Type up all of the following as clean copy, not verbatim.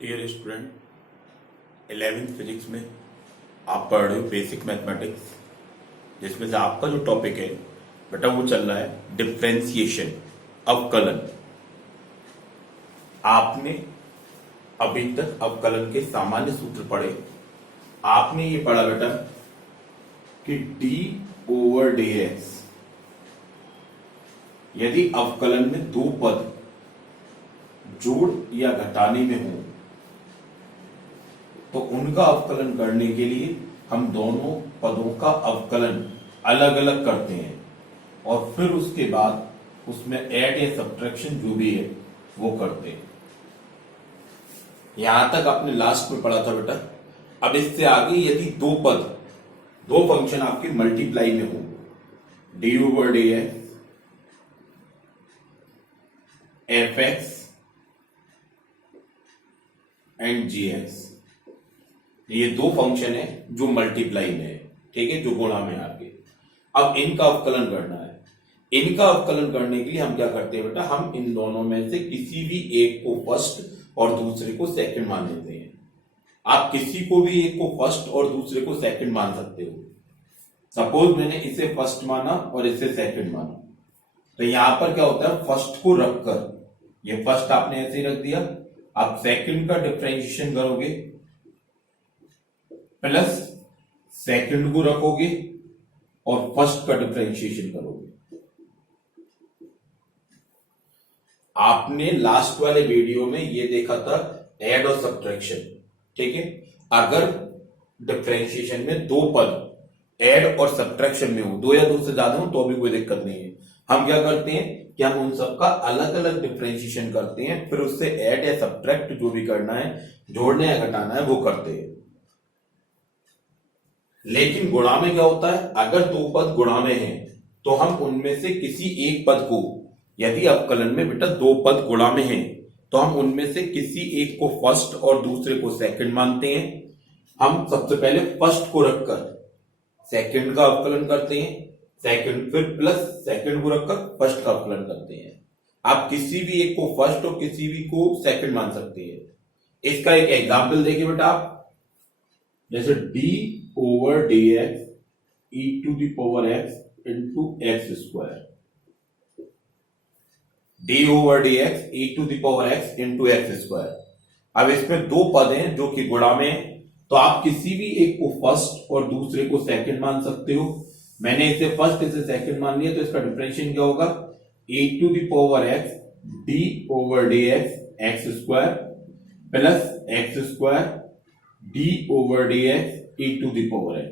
Dear student, 11th physics में आप पढ़ रहे हो बेसिक मैथमेटिक्स, जिसमें से आपका जो टॉपिक है बेटा वो चल रहा है डिफरेंशिएशन, अवकलन। आपने अभी तक अवकलन के सामान्य सूत्र पढ़े। आपने ये पढ़ा बेटा कि d/dx यदि अवकलन में दो पद जोड़ या घटाने में हो तो उनका अवकलन करने के लिए हम दोनों पदों का अवकलन अलग अलग करते हैं और फिर उसके बाद उसमें ऐड या सब्ट्रैक्शन जो भी है वो करते हैं। यहां तक आपने लास्ट में पढ़ा था बेटा। अब इससे आगे यदि दो फंक्शन आपके मल्टीप्लाई में हो, d/dx fx एंड gx, ये दो फंक्शन है जो मल्टीप्लाई में है, ठीक है, जो गुणा में आपके। अब इनका अवकलन करना है। इनका अवकलन करने के लिए हम क्या करते हैं बेटा, हम इन दोनों में से किसी भी एक को फर्स्ट और दूसरे को सेकंड मान लेते हैं। आप किसी को भी एक को फर्स्ट और दूसरे को सेकंड मान सकते हो। सपोज मैंने इसे फर्स्ट माना और इसे सेकंड माना, तो यहां पर क्या होता है, फर्स्ट को रखकर, ये फर्स्ट आपने ऐसे ही रख दिया, आप सेकंड का डिफरेंशिएशन करोगे प्लस सेकंड को रखोगे और फर्स्ट का डिफरेंशिएशन करोगे। आपने लास्ट वाले वीडियो में ये देखा था ऐड और सब्ट्रैक्शन, ठीक है। अगर डिफरेंशिएशन में दो पद ऐड और सब्ट्रैक्शन में हो, दो या दो से ज्यादा हो, तो भी कोई दिक्कत नहीं है। हम क्या करते हैं कि हम उन सबका अलग अलग डिफरेंशिएशन करते हैं, फिर उससे ऐड या सब्ट्रैक्ट जो भी करना है, जोड़ना या घटाना है, वो करते हैं। लेकिन गुणा में क्या होता है, अगर दो पद गुणा में हैं तो हम उनमें से किसी एक पद को, यदि अवकलन में बेटा दो पद गुणा में हैं तो हम उनमें से किसी एक को फर्स्ट और दूसरे को सेकंड मानते हैं। हम सबसे पहले फर्स्ट को रखकर सेकंड का अवकलन करते हैं, सेकंड फिर प्लस सेकंड को रखकर फर्स्ट का अवकलन करते हैं। आप किसी भी एक को फर्स्ट और किसी भी को सेकंड मान सकते हैं। इसका एक एग्जाम्पल देखिए बेटा आप, जैसे d/dx e⁻x into x², d/dx e⁻x into x²। अब इसमें दो पद हैं जो कि गुणा में है, तो आप किसी भी एक को फर्स्ट और दूसरे को सेकंड मान सकते हो। मैंने इसे फर्स्ट इसे सेकंड मान लिया, तो इसका डिफरेंशिएशन क्या होगा, e⁻x d/dx x² plus x² d/dx e⁻x।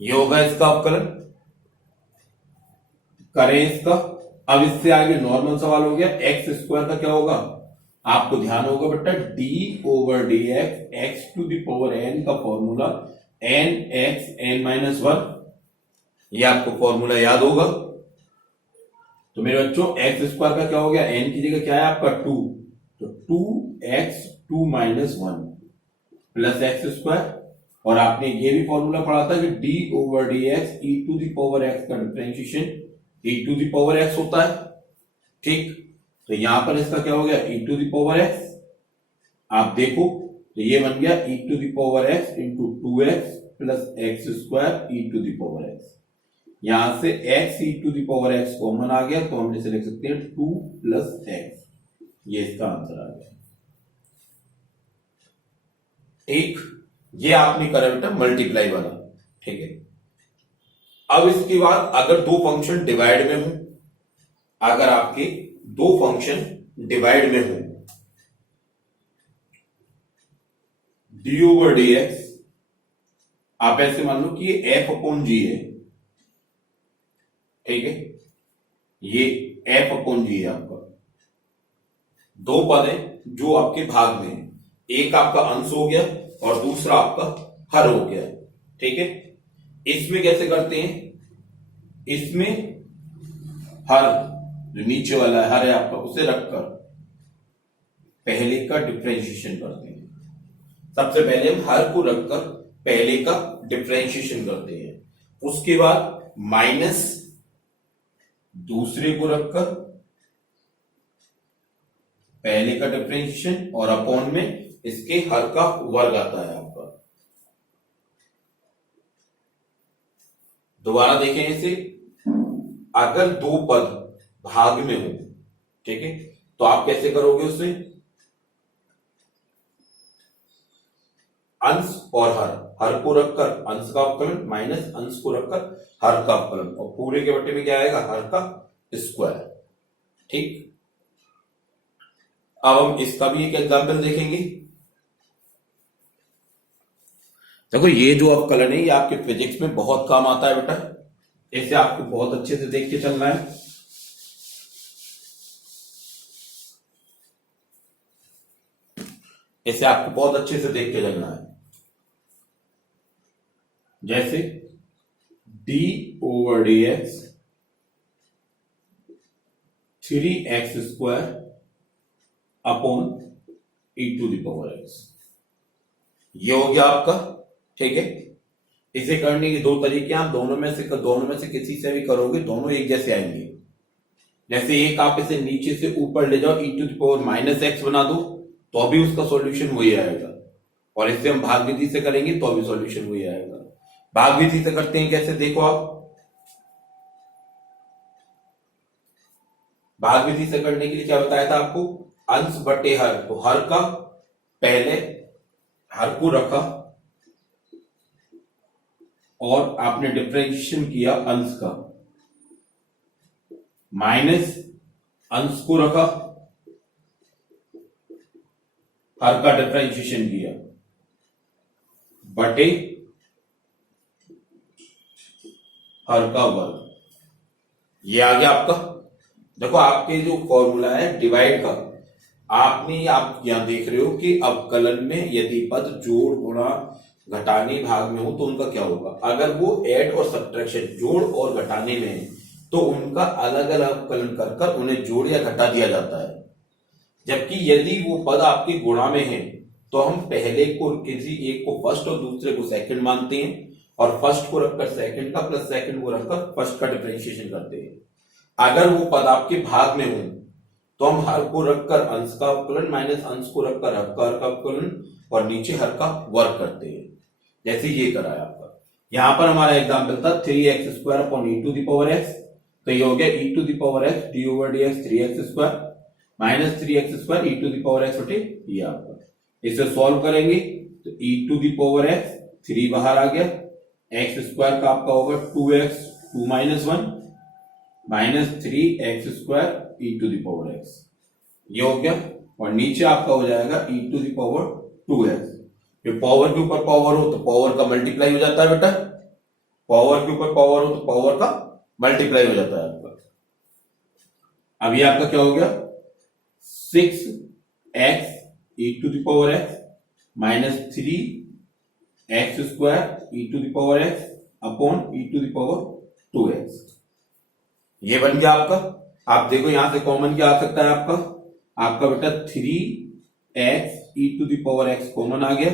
ये होगा इसका अवकलन। करें इसका। अब इससे आगे नॉर्मल सवाल हो गया, x² का क्या होगा, आपको ध्यान होगा बेटा d/dx x⁴n का फॉर्मूला nx n-1, ये आपको फॉर्मूला याद होगा। तो मेरे बच्चों x² का क्या हो गया, n की जगह क्या है आपका 2, तो 2x 2-1 प्लस x²। और आपने ये भी फॉर्मूला पढ़ा था कि d/dx e⁻x का डिफरेंशिएशन e⁻x होता है, ठीक। तो यहां पर इसका क्या हो गया, e⁻x। आप देखो तो ये बन गया e⁻x into 2x plus x² e⁻x। यहां से x e⁻x कॉमन आ गया, तो हम इसे लिख सकते हैं 2 प्लस x। ये इसका आंसर आ गया, ठीक। ये आपने करा बेटा मल्टीप्लाई वाला, ठीक है। अब इसके बाद अगर दो फंक्शन डिवाइड में हो, अगर आपके दो फंक्शन डिवाइड में हो, d/dx आप ऐसे मान लो कि ये f/g है, ठीक है, ये f/g है आपका। दो पद है जो आपके भाग में है, एक आपका अंश हो गया और दूसरा आपका हर हो गया, ठीक है। इसमें कैसे करते हैं, इसमें हर जो नीचे वाला हर है आपका, उसे रखकर पहले का डिफरेंशिएशन करते हैं। सबसे पहले हम हर को रखकर पहले का डिफरेंशिएशन करते हैं, उसके बाद माइनस दूसरे को रखकर पहले का डिफरेंशिएशन और अपॉन में इसके हर का वर्ग आता है आपका। दोबारा देखें इसे, अगर दो पद भाग में हो, ठीक है, तो आप कैसे करोगे उसे, अंश और हर को रखकर अंश का अवकलन माइनस अंश को रखकर हर का अवकलन, और पूरे के बटे में क्या आएगा, हर का स्क्वायर। ठीक, अब हम इसका भी एक एग्जांपल देखेंगे। देखो ये जो अवकलन है ये आपके फिजिक्स में बहुत काम आता है बेटा, इसे आपको बहुत अच्छे से देख के चलना है। इसे आपको बहुत अच्छे से देख के चलना है। जैसे d/dx 3x² अपॉन e⁻x, ये हो गया आपका। ठीक है, इसे करने के दो तरीके, आप दोनों में से किसी से भी करोगे दोनों एक जैसे आएंगे। जैसे एक आप इसे नीचे से ऊपर ले जाओ, e⁻x बना दो तो अभी उसका सॉल्यूशन वही आएगा, और इससे हम भाग विधि से करेंगे तो अभी सॉल्यूशन वही आएगा। भाग विधि से करते हैं कैसे, देखो आप, भाग विधि से करने के लिए क्या बताया था आपको, अंश बटे हर, तो हर का पहले हर को रखा और आपने डिफरेंशिएशन किया अंश का, माइनस अंश को रखा, हर का डिफरेंशिएशन किया, बटे हर का वर्ग, ये आ गया आपका। देखो आपके जो फॉर्मूला है डिवाइड का, आपने आप यहां देख रहे हो कि अवकलन में यदि पद जोड़ गुणा घटाने भाग में हो तो उनका क्या होगा, अगर वो ऐड और सब्ट्रैक्शन जोड़ और घटाने में है तो उनका अलग अलग अवकलन कर कर उन्हें जोड़ या घटा दिया जाता है। जबकि यदि वो पद आपके गुणा में है तो हम पहले को किसी एक को फर्स्ट और दूसरे को सेकंड मानते हैं, और फर्स्ट को रखकर सेकंड का प्लस सेकंड को रखकर फर्स्ट का डिफरेंशिएशन करते हैं। अगर वो पद आपके भाग में हो तो हम हर को रखकर अंश का अवकलन माइनस अंश को रखकर हर का अवकलन और नीचे हर का वर्ग करते हैं, जैसे ये करा है आपका। यहां पर हमारा एग्जांपल था 3x² अपॉन e⁻x, तो ये हो गया e⁻x d/dx 3x² minus 3x² e⁻x बटे ये आपका। इसे सॉल्व करेंगे तो e⁻x 3 बाहर आ गया, x² का आपका होगा 2x 2 - 1 माइनस 3x² e⁻x, ये हो गया, और नीचे आपका हो जाएगा e⁻2x। जो पावर के ऊपर पावर हो तो पावर का मल्टीप्लाई हो जाता है बेटा, पावर के ऊपर पावर हो तो पावर का मल्टीप्लाई हो जाता है आपका। अभी आपका क्या हो गया, 6x e⁻x minus 3x² e⁻x upon e⁻2x, ये बन गया आपका। आप देखो यहां से कॉमन क्या आ सकता है आपका बेटा 3x e⁻x कॉमन आ गया,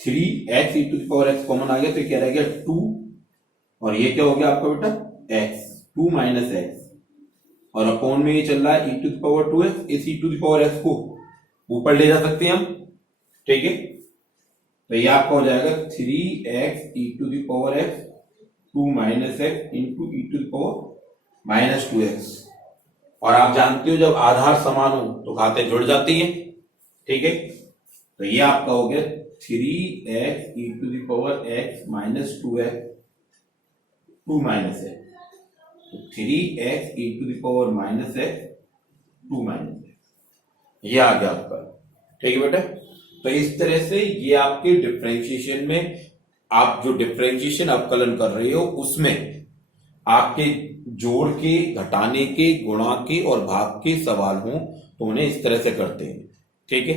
3x e⁻x कॉमन आ गया, तो क्या रह गया 2, और ये क्या हो गया आपका बेटा x 2 माइनस x, और अपॉन में ये चल रहा है e⁻2x, इस e⁻x को ऊपर ले जा सकते हैं हम। ठीक है, तो ये आपका हो जाएगा 3x e⁻x 2 minus x into e⁻2x, और आप जानते हो जब आधार समान हो तो घातें जुड़ जाती हैं। ठीक है, तो ये आपका हो गया 3x e⁻x minus 2x 2 minus x, तो 3x e⁻x 2 माइनस x, ये आ गया आपका। ठीक है बेटा, तो इस तरह से ये आपके डिफरेंशिएशन में, आप जो डिफरेंशिएशन अवकलन कर रहे हो उसमें आपके जोड़ के, घटाने के, गुणा के और भाग के सवाल हो तो उन्हें इस तरह से करते हैं। ठीक है,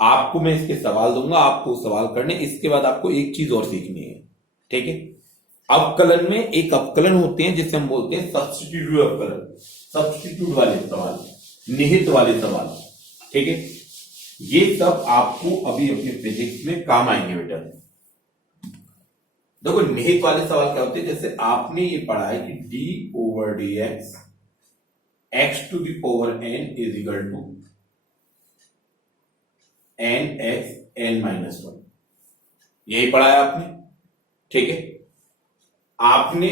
आपको मैं इसके सवाल दूंगा, आपको सवाल करने, इसके बाद आपको एक चीज और सीखनी है। ठीक है, अवकलन में एक अवकलन होते हैं जिसे हम बोलते हैं सब्स्टिट्यूट अवकलन, सब्स्टिट्यूट वाले सवाल, निहित वाले सवाल। ठीक है, ये सब आपको अभी अपने फिजिक्स में काम आएंगे बेटा। देखो निहित वाले सवाल क्या होते हैं, जैसे आपने ये पढ़ा है कि d/dx x to the power n is equal to n x n minus one. यही पढ़ा है आपने, ठीक है। आपने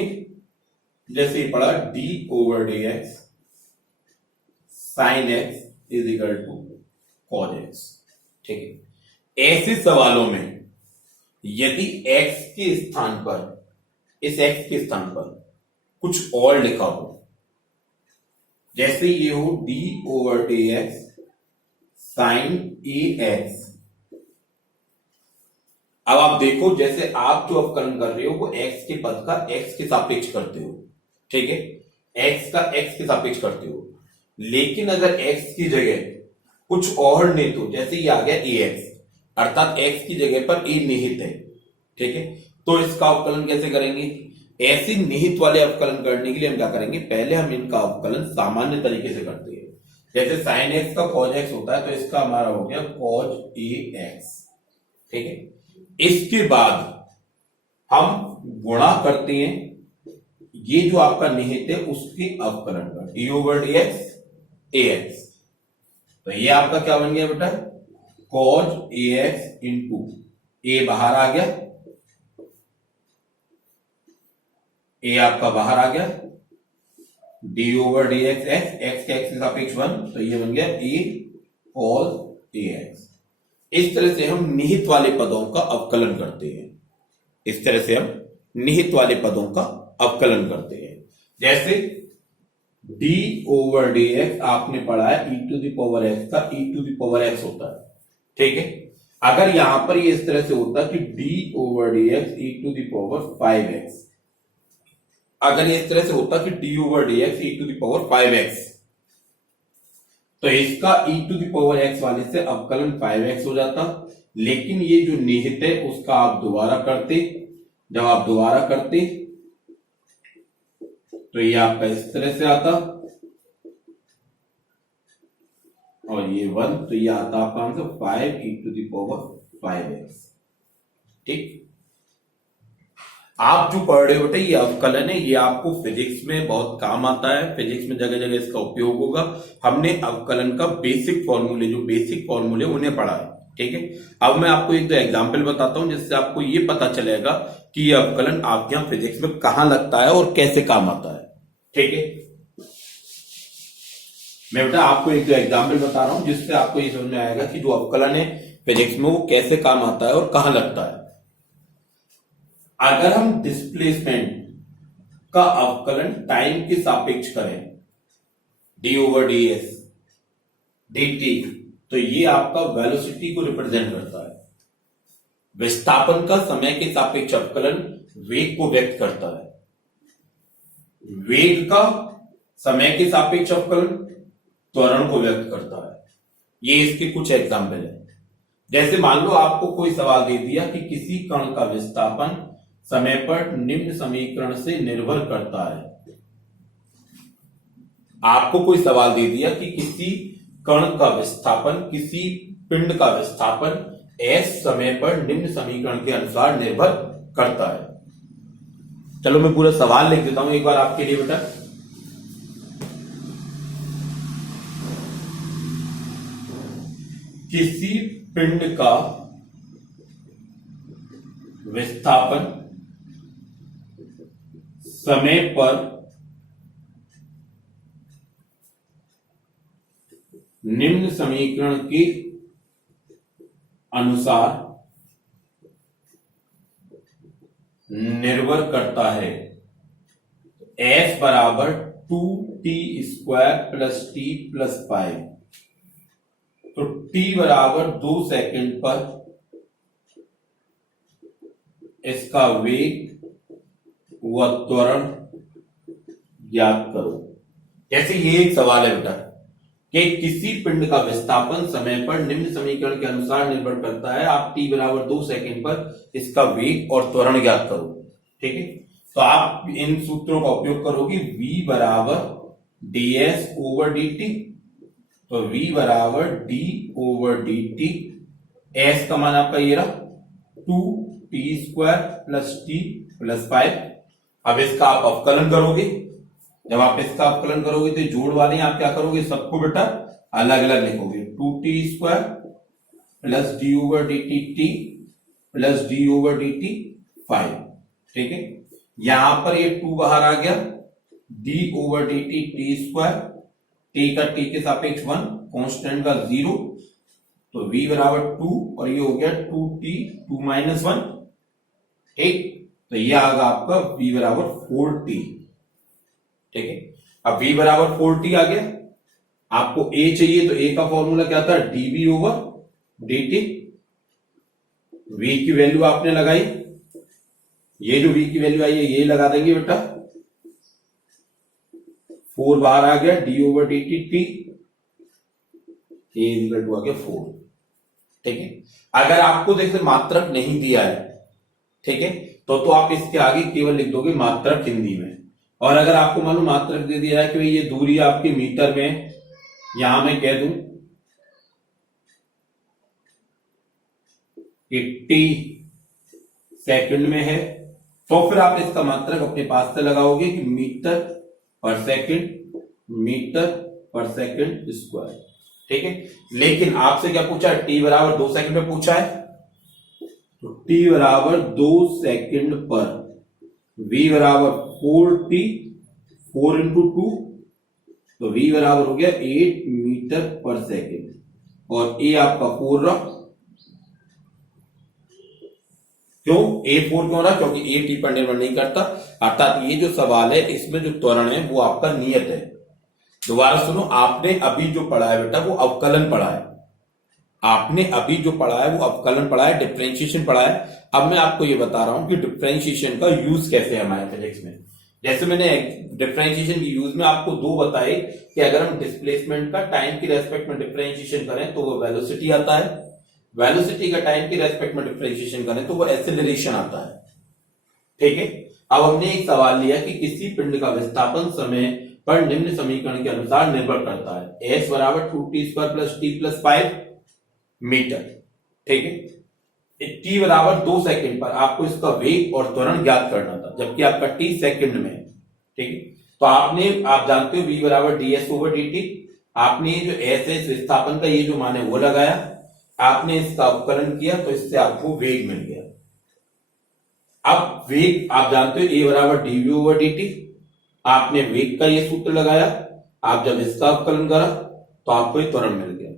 जैसे ही पढ़ा d over D x sine x is equal to cos x, ठीक है। ऐसे सवालों में यदि x के स्थान पर, इस x के स्थान पर कुछ और लिखा हो, जैसे ये हो d over D x sine A X. अब आप देखो, जैसे आप जो अवकलन कर रहे हो वो x के पद का x के सापेक्ष करते हो, ठीक है, x का x के सापेक्ष करते हो। लेकिन अगर x की जगह कुछ और नहीं, तो जैसे ये आ गया ax, अर्थात x की जगह पर a निहित है, ठीक है, तो इसका अवकलन कैसे करेंगे? ऐसे निहित वाले अवकलन करने के लिए हम क्या करेंगे, पहले हम इनका अवकलन सामान्य तरीके से करते हैं। जैसे साइन एक्स का कॉज एक्स होता है, तो इसका हमारा हो गया कॉज ए एक्स, ठीक है। इसके बाद हम गुणा करते हैं ये जो आपका निहित है उसके अवकलन का, डी ओवर डी एक्स ए एक्स। तो ये आपका क्या बन गया बेटा, कॉज ए एक्स इंटू ए बाहर आ गया, ए आपका बाहर आ गया, D over D x x, x के एक्स के सापेक्ष वन, तो ये बन गया ए कॉज ए एक्स। इस तरह से हम निहित वाले पदों का अवकलन करते हैं, इस तरह से हम निहित वाले पदों का अवकलन करते हैं। जैसे d ओवर डी एक्स आपने पढ़ा है e to the power x का e to the power x होता है, ठीक है। अगर यहां पर ये इस तरह से होता कि d over D x e to the power 5x, अगर ये इस तरह से होता कि d over D x e to the power 5x, तो इसका e to the power x वाले से अवकलन 5x हो जाता। लेकिन ये जो निहित है उसका आप दोबारा करते, जब आप दोबारा करते तो ये आपका इस तरह से आता, और ये 1, तो ये आता आपका answer 5 e to the power 5x, ठीक। आप जो पढ़ रहे हो बेटा ये अवकलन है, ये आपको फिजिक्स में बहुत काम आता है, फिजिक्स में जगह जगह इसका उपयोग होगा। हमने अवकलन का बेसिक फॉर्मूले, जो बेसिक फॉर्मूले उन्हें पढ़ा है, ठीक है। अब मैं आपको एक दो एग्जाम्पल बताता हूं जिससे आपको ये पता चलेगा कि ये अवकलन आपके यहां फिजिक्स में कहां लगता है और कैसे काम आता है, ठीक है। मैं बेटा आपको एक दो एग्जाम्पल बता रहा हूं जिससे आपको ये समझ में आएगा कि जो अवकलन है फिजिक्स में वो कैसे काम आता है और कहां लगता है। अगर हम डिस्प्लेसमेंट का अवकलन टाइम के सापेक्ष करें, D over D S D T, तो ये आपका वेलोसिटी को रिप्रेजेंट करता है। विस्थापन का समय के सापेक्ष अवकलन वेग को व्यक्त करता है। वेग का समय के सापेक्ष अवकलन त्वरण को व्यक्त करता है। ये इसके कुछ एग्जाम्पल है। जैसे मान लो आपको कोई सवाल दे दिया कि किसी कण का विस्थापन समय पर निम्न समीकरण से निर्भर करता है। आपको कोई सवाल दे दिया कि किसी कण का विस्थापन, किसी पिंड का विस्थापन s समय पर निम्न समीकरण के अनुसार निर्भर करता है। चलो मैं पूरा सवाल लिख देता हूं एक बार आपके लिए बेटा। किसी पिंड का विस्थापन समय पर निम्न समीकरण के अनुसार निर्भर करता है। s बराबर 2t square plus t plus 5, तो t बराबर 2 सेकंड पर इसका वेग व त्वरण ज्ञात करो। जैसे ये एक सवाल है बेटा कि किसी पिंड का विस्थापन समय पर निम्न समीकरण के अनुसार निर्भर करता है, आप t बराबर 2 सेकंड पर इसका वेग और त्वरण ज्ञात करो, ठीक है। तो आप इन सूत्रों का उपयोग करोगे, v बराबर ds ओवर dt, तो v बराबर d ओवर dt, s का मान आपका ये रहा 2t square plus t plus 5। अब इसका आप अवकलन करोगे जब आप इसका अवकलन करोगे तो जोड़ वाले आप क्या करोगे, सबको बेटा अलग अलग लिखोगे। 2t² plus D over D T T plus D over D T 5, ठीक है। यहां पर ये 2 बाहर आ गया, D over D T T square, T का टी के सापेक्ष 1, कांस्टेंट का 0, तो v बराबर 2 और ये हो गया 2t 2 माइनस 1, ठीक। तो ये आएगा आपका v बराबर 4t, ठीक है। अब v बराबर 4t आ गया, आपको a चाहिए तो a का फॉर्मूला क्या था, dv ओवर dt। v की वैल्यू आपने लगाई, ये जो v की वैल्यू आई है ये लगा देंगे बेटा, 4 बाहर आ गया, d over D T T, a equal to आ गया 4, ठीक है। अगर आपको देखिए मात्रक नहीं दिया है, ठीक है, तो आप इसके आगे केवल लिख दोगे मात्रक हिंदी में। और अगर आपको मालूम मात्रक दे दिया है कि ये दूरी आपकी मीटर में, यहां मैं कह दूं 80 सेकंड में है, तो फिर आप इसका मात्रक अपने पास से लगाओगे कि मीटर पर सेकंड स्क्वायर, ठीक है। लेकिन आपसे क्या पूछा है, टी बराबर 2 सेकंड में पूछा है, तो टी बराबर 2 सेकंड पर v बराबर 4t, 4 इंटू 2, तो v बराबर हो गया 8 मीटर पर सेकंड, और a आपका 4 रहा। क्यों a4 क्यों रहा, क्योंकि a t पर निर्भर नहीं करता, अर्थात ये जो सवाल है इसमें जो त्वरण है वो आपका नियत है। दोबारा सुनो, आपने अभी जो पढ़ा है बेटा वो अवकलन पढ़ा है, आपने अभी जो पढ़ा है वो अवकलन पढ़ा है, डिफरेंशिएशन पढ़ा है। अब मैं आपको ये बता रहा हूं कि डिफरेंशिएशन का यूज कैसे है हमारे फिजिक्स में। जैसे मैंने डिफरेंशिएशन की यूज में आपको 2 बताए कि अगर हम डिस्प्लेसमेंट का टाइम की रेस्पेक्ट में डिफरेंशिएशन करें तो वो वेलोसिटी आता है, वेलोसिटी का टाइम की रेस्पेक्ट में डिफरेंशिएशन करें तो वो एक्सेलरेशन आता है, ठीक है। अब हमने एक सवाल लिया कि किसी पिंड का विस्थापन समय पर निम्न समीकरण के अनुसार निर्भर करता है, s बराबर 2t² plus t plus 5 metre, ठीक है। t बराबर 2 सेकंड पर आपको इसका वेग और त्वरण ज्ञात करना था, जबकि आपका t सेकंड में, ठीक है। तो आप जानते हो v बराबर ds ओवर dt, आपने ये जो s है इस विस्थापन का ये जो मान है वो लगाया, आपने इसका अवकलन किया तो इससे आपको वेग मिल गया। अब वेग आप जानते हो a बराबर dv ओवर dt, आपने वेग का ये सूत्र लगाया, आप जब इसका अवकलन करा तो आपको ये त्वरण मिल गया।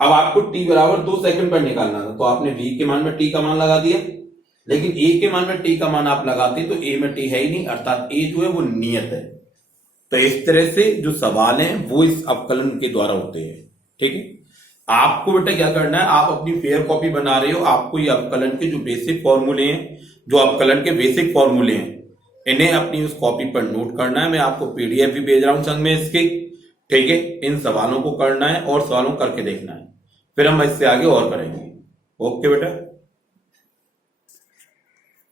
अब आपको t बराबर 2 सेकंड पर निकालना था, तो आपने v के मान में t का मान लगा दिया, लेकिन a के मान में t का मान आप लगाते तो a में t है ही नहीं, अर्थात a जो है वो नियत है। तो इस तरह से जो सवाल हैं वो इस अवकलन के द्वारा होते हैं, ठीक है। आपको बेटा क्या करना है, आप अपनी फेयर कॉपी बना रहे हो, आपको ये अवकलन के जो बेसिक फॉर्मूले हैं, जो अवकलन के बेसिक फॉर्मूले हैं, इन्हें अपनी उस कॉपी पर नोट करना है। मैं आपको पीडीएफ भी भेज रहा हूं संग में इसके, ठीक है। इन सवालों को करना है और सवालों करके देखना है, फिर हम इससे आगे और करेंगे। ओके बेटा।